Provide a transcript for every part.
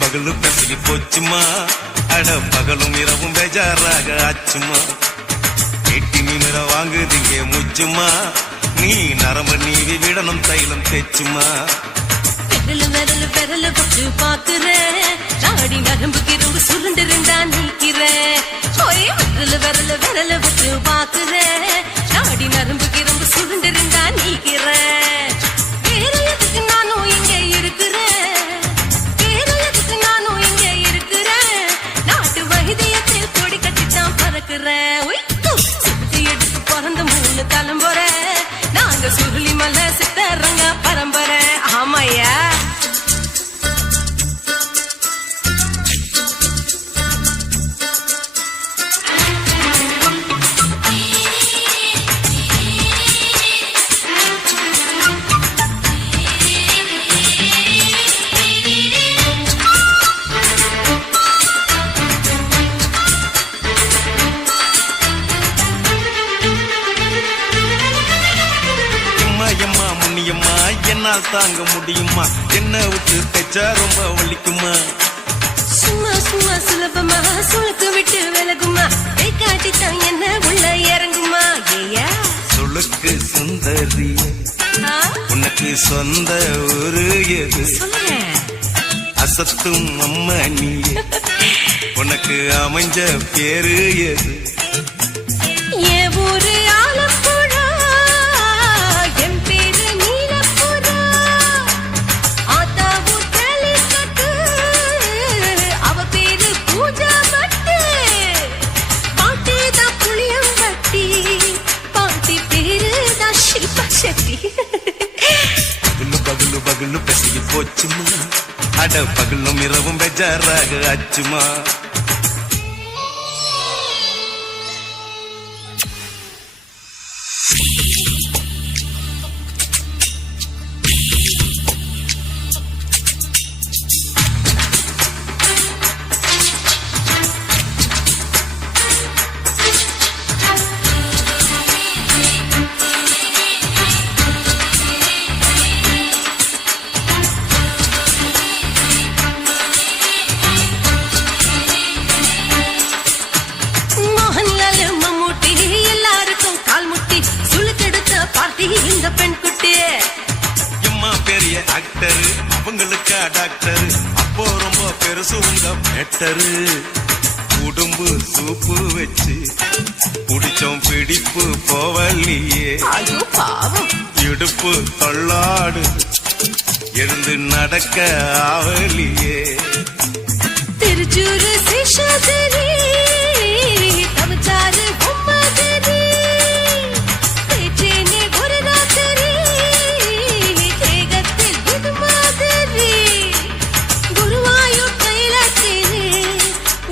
பகலு பெசகி போச்சுமா, அட பகலும் இரவும் பேஜாராக ஆச்சுமா. எட்டி நிமிர வாங்குதிங்க முச்சுமா, நீ நரம்பு நீவி விடணும் தைலம் தேச்சுமா. விரலு விரலு விரலு பச்சு பாக்குறேன், நாடி நரம்பு கிரம்பு சுருண்டு ரெண்டா நீக்கிறேன். விரலு விரலு விரலு பச்சு பாக்குறேன், நாடி நரம்பு கிரம்பு சுருண்டு ரெண்டா நீக்கிறேன். வேற எதுக்கு நானும் இங்க இருக்கிறேன், வேற எதுக்கு நானும் இங்க இருக்கிறேன். நாட்டு வைத்தியத்தில் கொடி கட்டித்தான் பறக்கிறேன். சுத்தி எடுத்து பிறந்த 3 தலைமுறை, நாங்க சுருளி மலை சித்தரங்க பரம்பரை. ஆமாயா என்னால் தாங்க முடியுமா, என்ன விட்டு தைச்சா ரொம்ப வலிக்குமா. சும்மா சும்மா சுலபமா சுளுக்கு விட்டு விலகுமா, கை காட்டித்தான் என்ன உள்ள இறங்குமா. ஏயா சுளுக்கு சுந்தரி, உனக்கு சொந்த ஊரு எது? அசத்தும் அம்மா நீ, உனக்கு அமைஞ்ச பேரு எது? ஏ ஊரு ஆலப்புழா, என் பேரு நீலப்புறா. ஆத்தா ஊர் கேலிக்கட்டு, அவ பேரு பூஜா பட்டு. பாட்டி தான் புளியம்பட்டி, பாட்டி பேரு தான் ஷில்பா செட்டி. பகலு பகலு பகலு பெசகி போச்சுமா, அட பகலும் இரவும் பெஜாராக ஆச்சுமா. இந்த பெண் குட்டி எம்மா பெரிய ஆக்டர், அவங்களுக்கா டாக்டர், அப்போ ரொம்ப பெருசு உங்க மேட்டரு. உடம்பு சூப்பு வச்சு குடிச்சோம் பிடிப்பு போவல்லையே, இடுப்பு தள்ளாடு எழுந்து நடக்க ஆவலியே. திருச்சூரு சேஷாதிரி தவச்சாரு பொம்மதிரி, பேச்சேனே ஒரு ராத்திரி தேகத்தில் இது மாதிரி. குருவாயூர் கைலாத்திரி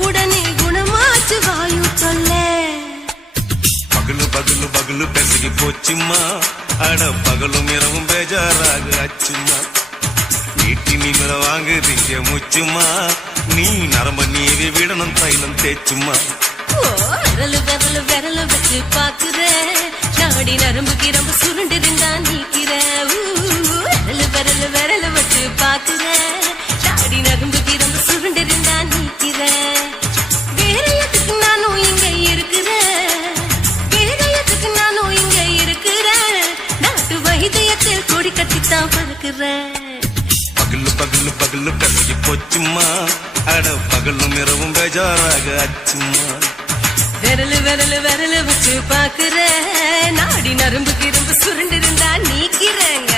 உடனே குணமாச்சு வாயு சொல்ல. பகலு பகலு பகலு பெசகி போச்சுமா, அட பகலும் இரவும் பேஜாராக ஆச்சுமா. நீட்டி நிமிர வாங்குதிங்க முச்சுமா, நீ நரம்ப நீவி விடணும் தைலம் தேச்சுமா. விரலு விரலு விரலு வச்சு பாக்குறேன், நாடி நரம்பு கிரம்பு சுருண்டு இருந்தா நீக்கிறேன். விரலு விரலு விரலு வச்சு பாக்குறேன், நாடி நரம்பு கிரம்பு சுருண்டு இருந்தா நீக்கிறேன். வேற எதுக்கு நானும் இங்க இருக்கிறேன், வேற எதுக்கு நானும் இங்க இருக்கிறேன். நாட்டு வைத்தியத்தில் கொடி கட்டித்தான் பறக்கிறேன். பகலு பகலு பகலு பெசகி போச்சுமா, அட பகலும் இரவும் பேஜாராக ஆச்சுமா. விரலு விரலு விரலு வச்சு பாக்குறேன், நாடி நரம்பு கிரம்பு சுருண்டு இருந்தா நீக்கிறேங்க.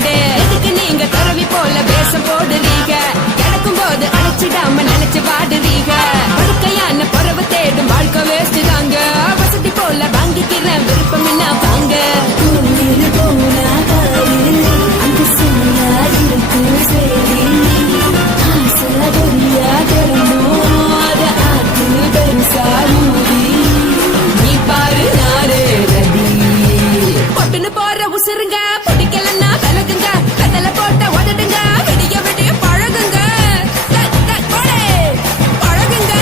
கேட்டுடு எதுக்கு நீங்க துறவி போல வேஷம் போடுறீங்க கிடக்கும் போது அழைச்சிடாம நினைச்சு பாடுறீங்க படுக்கையான பறவை தேடும் வாழ்க்கை வேஸ்ட் தாங்க வசதி போல வாங்கிக்கிறேன் விருப்பம் என்ன வாங்க அந்த சூழா இருக்கு சரி ஆசையா கிடணும் அத ஆத்து பெருசாரி நீ பாரு நாரு ரதி பொட்டுன்னு போற உசுருங்க பிடிக்கலன்னா விலகுங்க கதல போட்ட உதடுங்க விடிய விடிய பழகுங்க பழகுங்க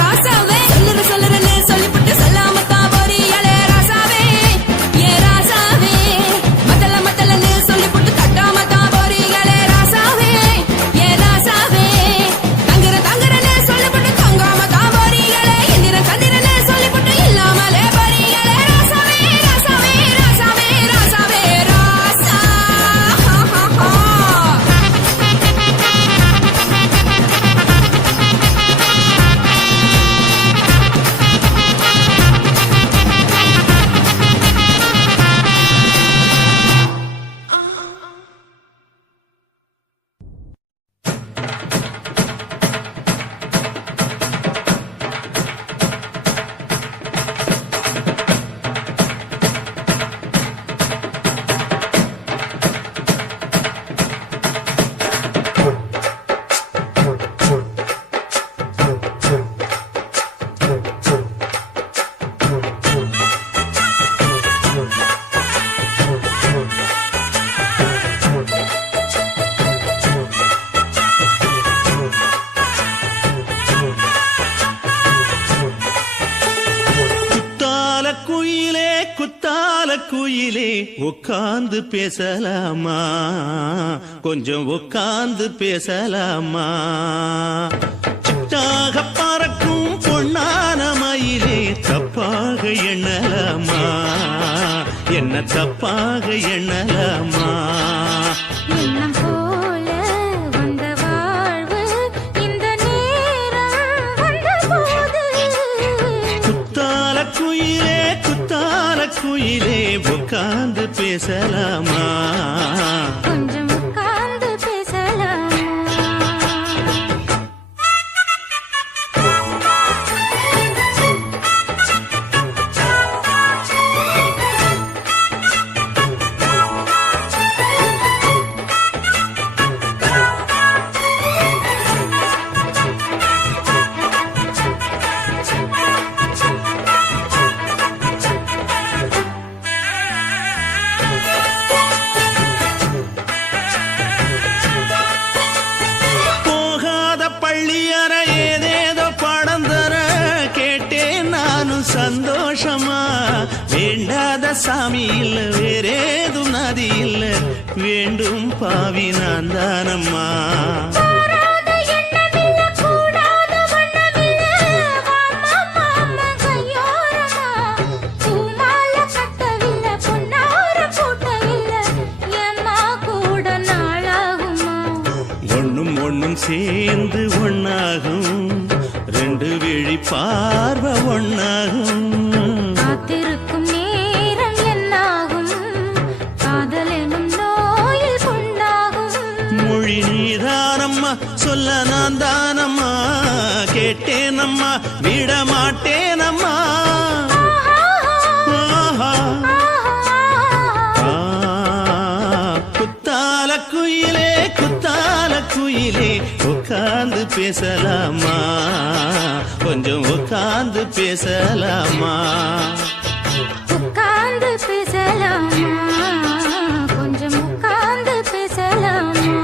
ராசாவே சொல்லுறேன்னு சொல்லிவிட்டு சொல்லாமத்தான் போறியாளே ராசாவே ஏ ராசாவே மத்தலன்னு சொல்லிவிட்டு தட்டாமத்தான் போறியாளே ராசாவே ஏ ராசாவே தங்குறேன்னு சொல்லிவிட்டு தங்காமத்தான் போறியாளே எந்திரன் சந்திரன்னு சொல்லிவிட்டு இல்லாமலே போறியாளே ராசாவே ராசாவே ராசாவே ராசாவே ராசா குத்தால குயிலே உட்கார்ந்து பேசலாமா கொஞ்சம் உட்கார்ந்து பேசலாமா சிட்டாக பறக்கும் பொன்னான மயிலே தப்பாக எண்ணலாமா என்ன தப்பாக எண்ணலாமா எண்ணம் போல வந்த வாழ்வு இந்த நேரம் வந்தபோது குத்தால குயிலே உட்கார்ந்து பேசலாமா கொஞ்சம் உட்கார்ந்து பேசலாமா சந்தோஷமா வேண்டாத சாமி இல்ல வேறேதும் நதி இல்ல வேண்டும் பாவி நான் தானம்மா ஒண்ணும் சேர்ந்து ஒன்னாகும் ரெண்டு விழி பார்வை ஒன்னாகும் காத்திருக்கும் நேரம் என்னாகும் காதல் எனும் நோயில் புண்ணாகும் மொழி நீதானம்மா சொல்ல நான் தானம்மா கேட்டேனம்மா விட மாட்டேனம்மா குத்தால குயிலே உட்கார்ந்து பேசலாமா கொஞ்சம் உட்கார்ந்து பேசலாமா உட்கார்ந்து பேசலாமா கொஞ்சம் உட்கார்ந்து பேசலாமா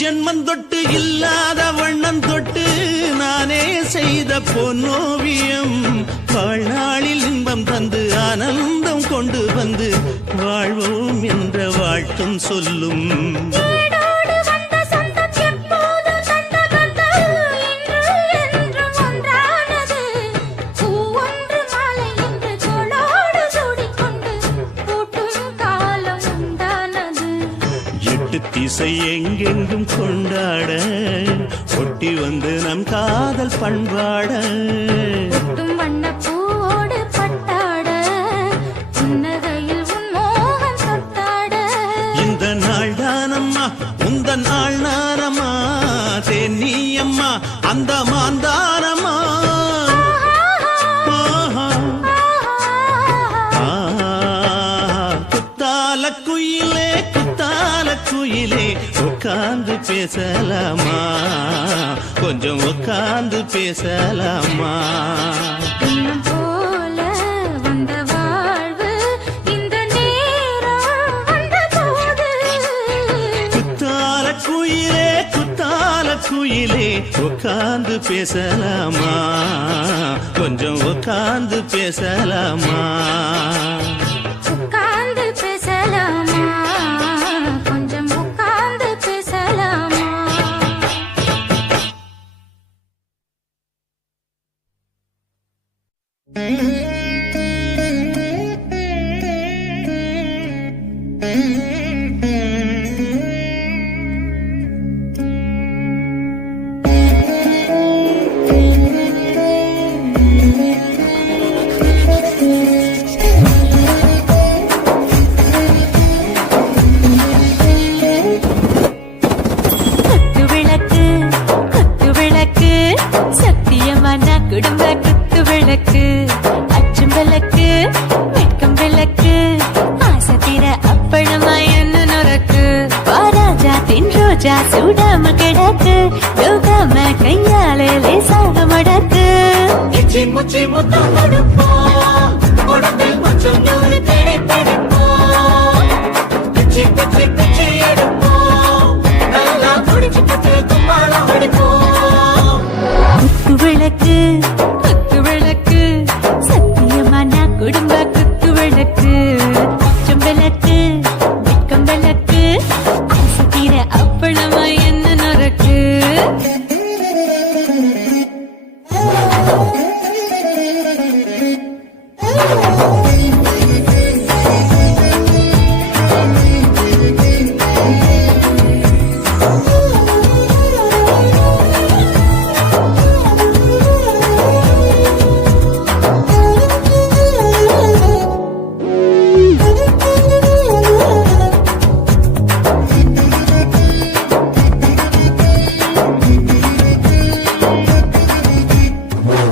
ஜென்மம் தொட்டு இல்லாத வண்ணம் தொட்டு நானே செய்த பொன்னோவியம் வாழ்நாளில் வாழ்வோம் என்ற வாழ்த்தும் சொல்லும். ஏடோடு வந்த சொந்தம் எப்போதும் தந்த பந்தம் இன்று என்றும் ஒன்றானது. பூ ஒன்று மாலை என்று தோளோடு சூடிக்கொண்டு பூட்டும் காலம் உண்டானது. எட்டு திசை எங்கெங்கும் கொண்டாட ஒட்டி வந்து நம் காதல் பண்பாட. ஒட்டும் வண்ணப் பூவோடு பட்டாட புன்னகையில் உன் மோகம் தொட்டாட. இந்த நாள் தானம்மா உந்த நாள் நானம்மா தேனியம்மா அந்த மாந்தானம்மா. குத்தால குயிலே குத்தால குயிலே உட்கார்ந்து பேசலாமா, கொஞ்சம் உட்கார்ந்து பேசலாமா. இன்னும் போல வந்த வாழ்வு இந்த நேரம் வந்த போது. குத்தால குயிலே குத்தால குயிலே உட்கார்ந்து பேசலாமா, கொஞ்சம் உட்கார்ந்து பேசலாமா. உட்கார்ந்து பேசலாமா, கொஞ்சம் உட்கார்ந்து பேசலாமா. குத்து விளக்கு சத்தியமான குடும்ப குத்து விளக்கு. அச்சும் விளக்கு வெட்கம் விளக்கு ஆசை தீர அப்பளமா என்ன நொறக்கு. வாராஜா தின் ரோஜா சூடாம கிடக்கு யோகாம கையாலே லேசாக மடக்கு. இச்சி முச்சி முத்தம் கொடுப்போம் உடம்பில் கொஞ்சம் நூறு திரைப்பெடுப்போம். பிச்சி பிச்சி பிச்சி எடுப்போம் நல்லா குடிச்சு பத்து கும்பாலம் அடிப்போம். குத்து விளக்கு சத்தியமான குடும்ப குத்து விளக்கு. அச்சும் விளக்கு வெட்கம் விளக்கு ஆசை தீர அப்பளமா என்ன நொறக்கு.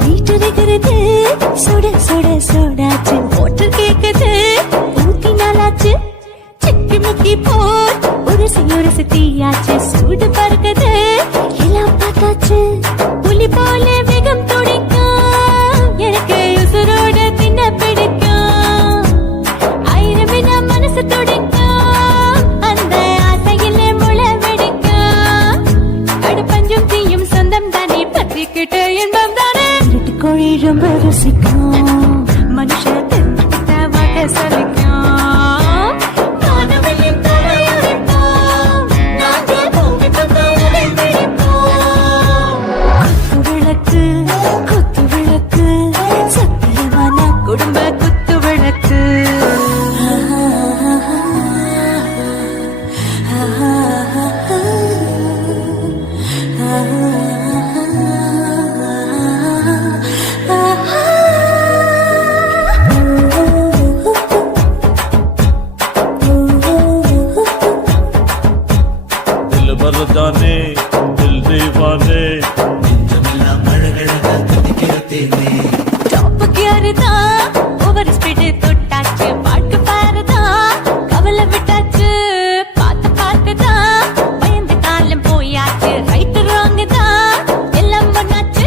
வீட்டிருக்கிறது சுட சுட சூடாச்சு மோட்டர் கேக்குது ஊத்தி நாளாச்சு. சிக்கி முக்கி போர் ஒரு தீயாச்சு சூடு பறக்குது எல்லாம் பார்த்தாச்சு. புலி போல வேகம் துடிக்கும் எனக்கு உசுரோட தின்ன பிடிக்கும். ஆயிரம் வினா மனசு துடிக்கும் அந்த ஆசையிலே முளை வெடிக்கும். அடுப்பஞ்சும் தீயும் சொந்தம் தானே பத்திக்கிட்டு இன்பம் தானே. கோழி ரொம்ப ருசிக்கும் மனுஷ வாக்க சலிக்கும். மானவெளியும் தலையுறிப்போம் நாங்கள் பூமி பக்க உடை பிடிப்போம். குத்து விளக்கு சத்தியமான குடும்ப குத்து விளக்கு. மரதானே தில் தேவானே நெஞ்சமெல்லாம் அழகழகா கத்திக்கிறதேனே. டாப் கியர்தா ஓவர் ஸ்பீட் தொட்டாச்சு பாட்டு பாருதா கவலை விட்டாச்சு. பார்த்து தான் பயந்து காலம் போயாச்சு. ரைட் ராங் தான் எல்லாம் பண்ணாச்சு.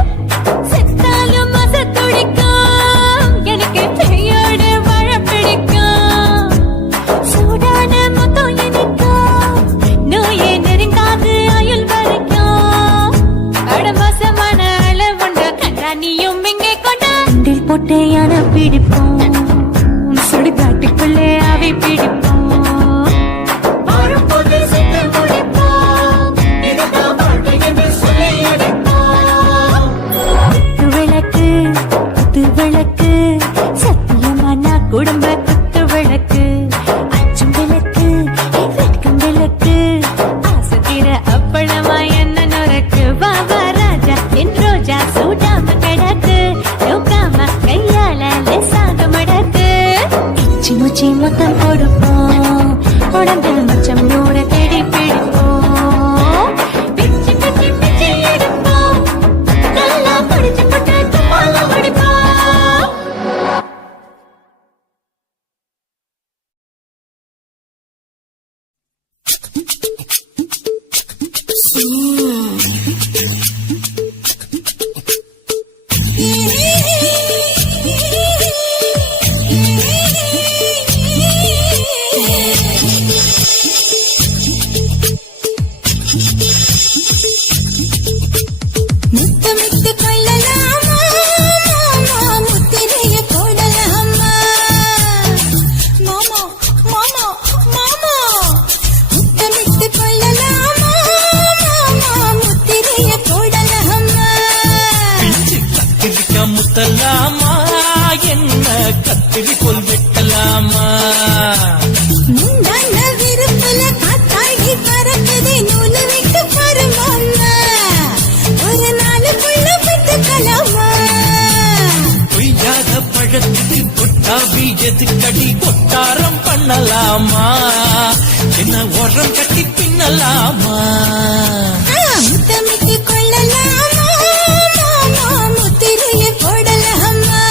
செத்தாலும் மச துடிக்கும் எனக்கு பெயோடு வாழ பிடிக்கும். சூடான மொத்தம் எனக்கும் நோயே நெருங்காது ஆயுள் வரைக்கும். அடமோசமான அளவுண்ட கண்டா நீயும் இங்கே கொண்டா போட்டையான பிடிப்போம் சுடுகாட்டுக்குள்ளே தேடி பிடிப்போம். வரும்போது சென்று முடிப்போம். இதுதான் வாழ்க்கை என்று சொல்லி அடிப்போம். குத்து விளக்கு குத்து விளக்கு சத்தியமான குடும்ப குத்து விளக்கு அச்சும் விளக்கு வெட்கும் விளக்கு ஆசத்திர அப்பளமா என்ன நொறக்கு வாவா ராஜா என் ரோஜா சூடாம கிடக்கு யோகாம கையால லேசாக மடக்கு இச்சி முச்சி மொத்தம் கொடுப்போம் உடம்பில் மச்சம் நூற தேடி பிடிப்போம் பிச்சி பிச்சி பிச்சி எடுப்போம் நல்லா படிச்சு போட்டு துப்பால படிப்போம். முத்தமிட்டு கொள்ளலாமா மாமா முத்திரைய போடலாமா மாமா மாமா மாமா முத்தமிட்டு கொள்ளலாமா மாமா முத்திரைய போடலாமா பிஞ்சு கத்திரிக்கா முத்தலாமா என்ன கத்திரி போல் வெட்டலாமா முந்தான விருப்பல காத்தாடி பறக்குதே நூலு விட்டு பருமாமா ஒரு நாளுக்குள்ள பெற்றுக்கலாமா பொய்யாத பழத்துக்கு கொட்டாவி எதுக்கடி கொட்டாரம் பண்ணலாமா என்ன உரம் கட்டி பின்னலாமா முத்தமிட்டு கொள்ளலாமா மாமா முத்திரைய போடலாமா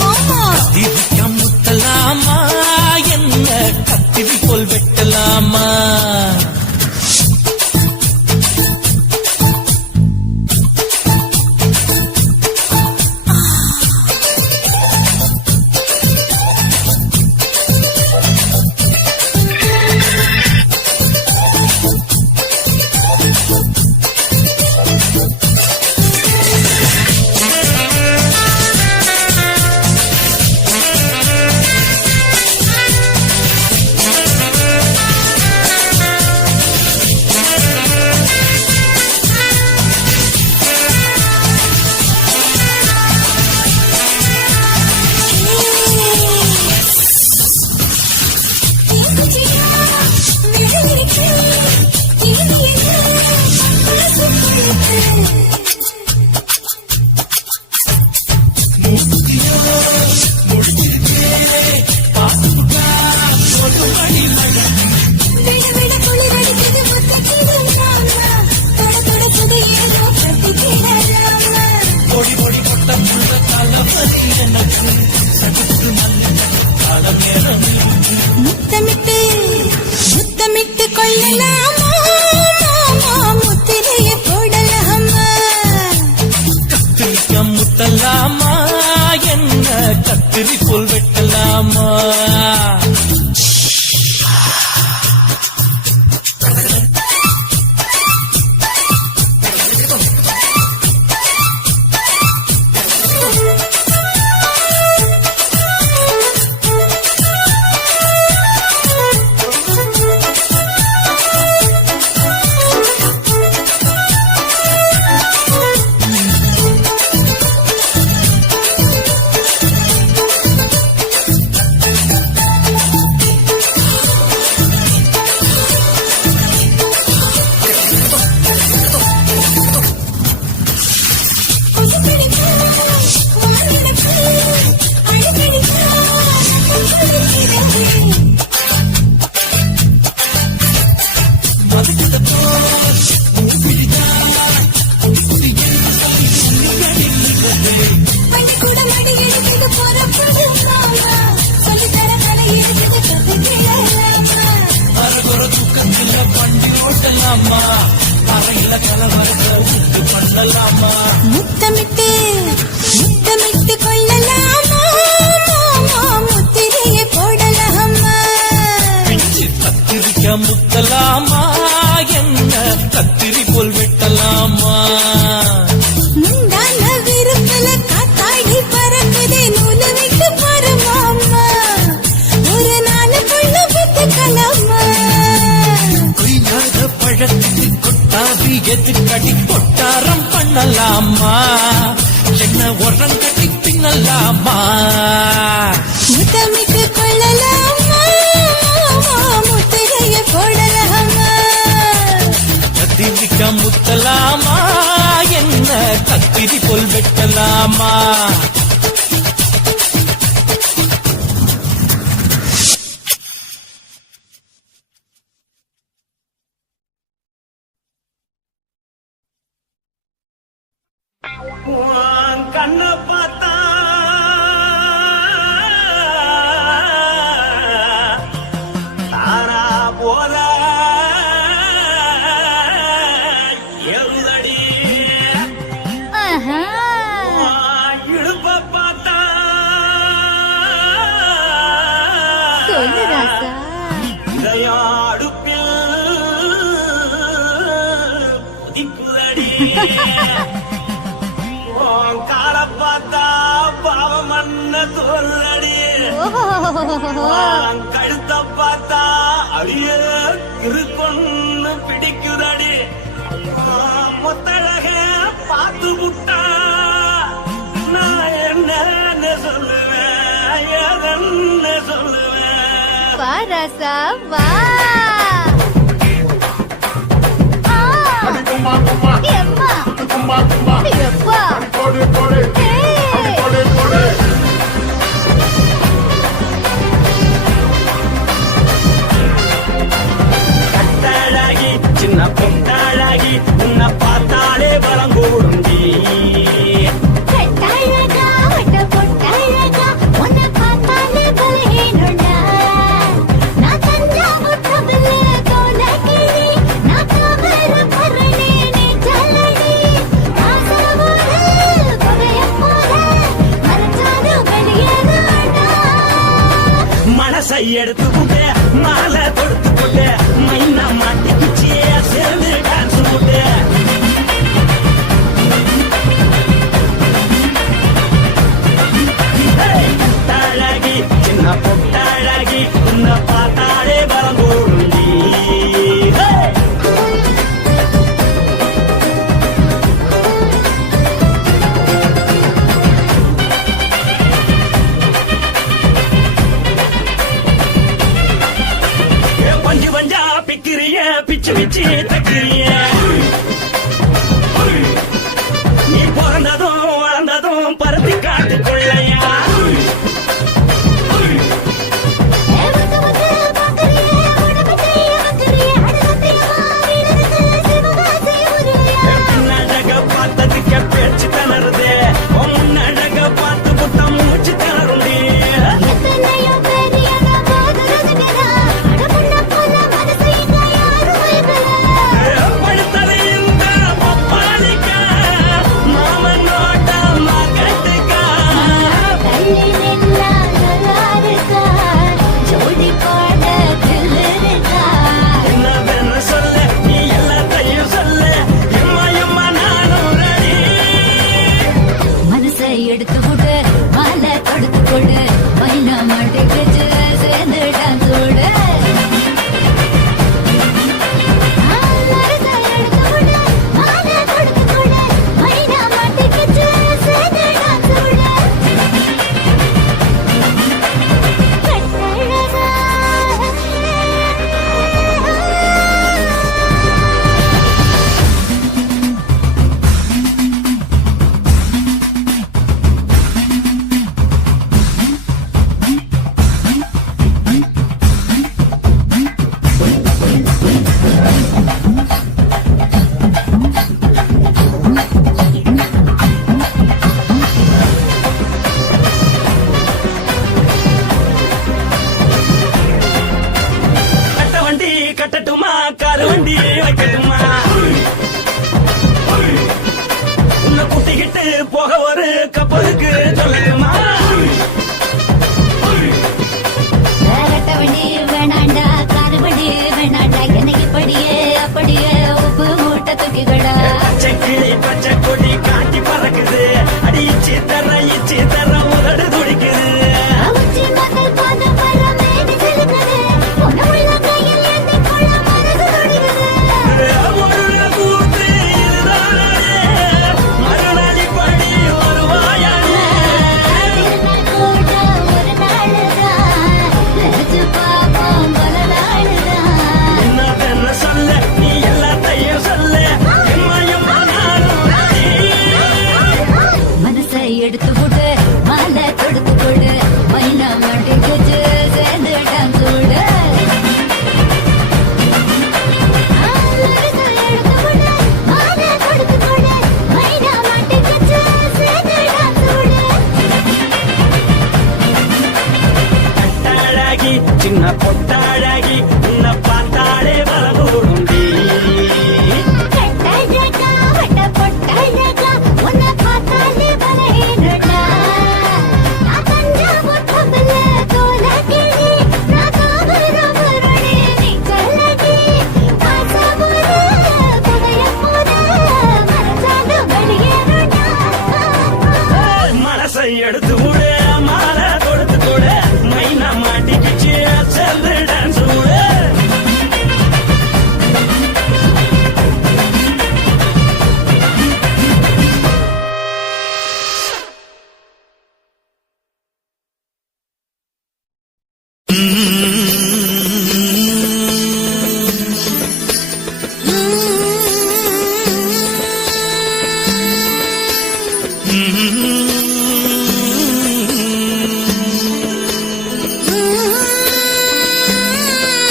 மாமா கத்திரிக்கா முத்தலாமா என்ன கத்திரி போல் வெட்டலாமா முத்தமிட்டு முத்தமிட்டு கொள்ளலாமா மாமா முத்திரைய போடலாமா கத்திரிக்கா முத்தலாமா என்ன கத்திரி போல் வெட்டலாமா முத்தமிட்டு முத்தமிட்டு கொள்ளலாமா மாமா முத்திரைய போடலாமா கத்திரிக்கா முத்தலாமா என்ன கத்திரி போல் வெட்டலாமா முந்தான விருப்பல காத்தாடி பறக்குதே நூலு விட்டு பருமாமா ஒரு நாள் போல் வெட்டலாமா கண்ண பார்த்தா தாரா போல எருதடி இழுப்ப பார்த்தா இதயம் அடுப்பில் புதிக்குதடி கால பார்த்தா பாவம் மண்ண தோல்லடி கழுத்த பார்த்தா அடிய இருக்குன்னு பிடிக்குதடி மொத்தழக பார்த்து விட்டா நான் என்ன சொல்லுவேன் எதன்னு சொல்லுவேன் வாராசா வா எம்மா எப்பா கட்டாழாகி சின்ன பொட்டாழாகி உன்னை பார்த்தாலே பலம் கூடுண்டி கட்டாழகா வட்ட பொட்டாழகா உன்னை பார்த்தாலே பலஹீனடா நான் தஞ்சாவூர் தபல கோலகிரி நான் கவர பரணி நீ ஜல்லடி ஆசவூர் பவைய போல மரச்சாது வெளியேறடா மனசை எடுத்து புட்டே மாலை தொடுத்து புட்டே மைனா மாட்டி குச்சியே சேர்ந்து டான்ஸ் புட்டே தாழாகி சின்ன பொட்டாழாகி உன்னை பார்த்தாலே பலம் கூடுண்டி பஞ்சு பஞ்சா பிக்கிறிய பிச்சு பிச்சு தக்கிறிய நீ பிறந்ததும் வளர்ந்ததும் பருத்தி காட்டுக்குள்ளையா ஏவத்து வந்து பாக்கறியே உடம்பத்தைய வக்கறியே அடகத்தையமா வீரருக்கு சிவகாசி உருளையா பின்னழக பார்த்ததுக்கு பேச்சு திணறுதே முன்னழக பார்த்து புத்தம் மூச்சு திணறுண்டி எத்தனையோ பேர் என்ன காதலுதுகிறா அடமுன்ன போல மனசு இங்க யாரும் வைக்கல படுத்தது இந்த பப்பாளிக்கா மாமன் நோட்ட மகட்டுக்கா தள்ளி நின்னா நல்லாருக்கா ஜோடி பாட தில்லுருக்கா என்னவென்னு சொல்ல நீ எல்லாத்தையும் சொல்ல எம்மா எம்மா நானும் ரெடி மனசை எடுத்து விடு மாலை தொடுத்து கொடு மைனா மாட்டிக்கிச்சு சேர்ந்து டான்ஸ் விடு மனசை எடுத்து விடு மாலை தொடுத்து கொடு மைனா மாட்டிக்கிச்சு சேர்ந்து டான்ஸ் விடு கட்டழகா கட்ட வண்டி கட்டட்டுமா காரு வண்டி வைக்கட்டுமா உன்னை கூட்டிக்கிட்டு போக ஒரு கப்பலுக்கு சொல்லட்டுமா வேறட்ட வண்டி வேணாண்டா காரு வண்டி வேணாண்டா என்னைக்கு படியே அப்படியே உப்பு மூட்டை தூக்கிக்கடா செக்கிளி பச்சை கொடி காட்டி பறக்குது அடி இச்சி தர உதடு துடிக்குது உச்சி மகள் போத பரமேடி செலுக்குது உன்னை உள்ள கையில் ஏந்தி கொள்ள மனது துடிக்குது பொட்ட